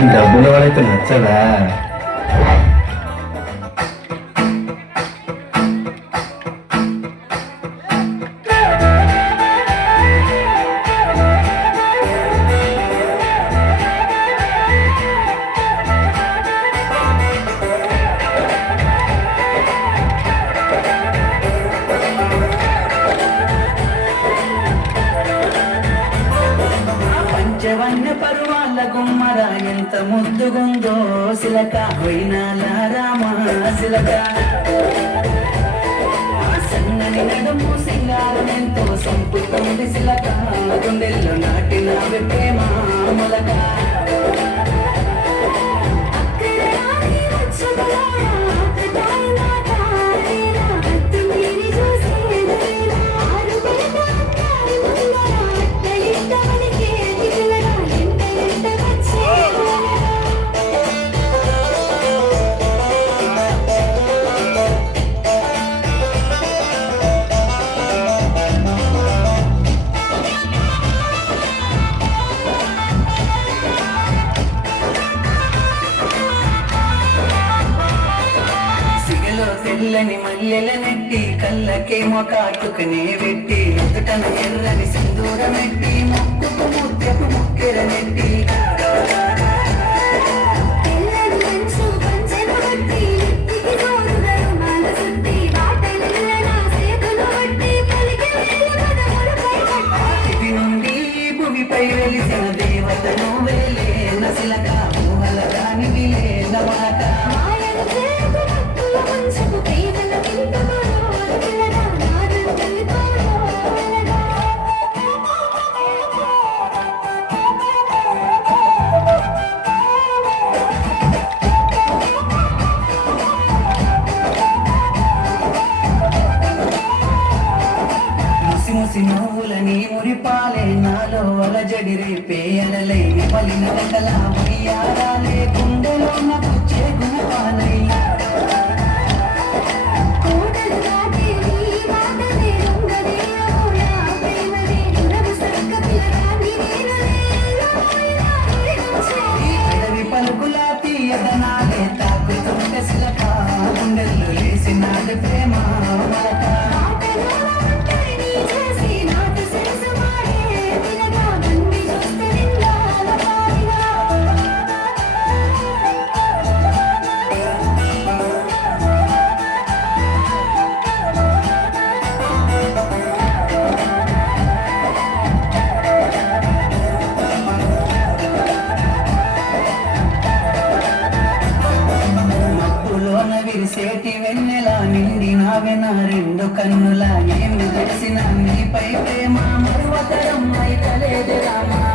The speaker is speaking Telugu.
డబ్బుల వాడైతే నచ్చదా పంచవన్న పరువాళ్ళ గుమ్మర ఎంత ముద్దుగుందో సిలక వైనాల రామ సిలక సన్నని నడుము సింగారం ఎంతో సంపుతుంది సిలక గుండెల్లో నాటిన ప్రేమ మొలక. తెల్లని మల్లెల నెట్టి కళ్ళకేమో కాటుకనే పెట్టి నుదుటన ఎర్రని సింధూరమెట్టి ముక్కుకు ముద్దకు ముక్కెర నెట్టి. దేవతను వేలే నసిలక ఊహల రాని నవలక ముసి ముసి నవ్వులని మురిపాలే నాలో అలజడి రేపే అలలై పలిన వెంటలా ఉయ్యారాలే లేకుండా రెండు కన్నుల ఏమి తెలిసిన మీపై ప్రేమ మరువతరం అయితలేదు రామా.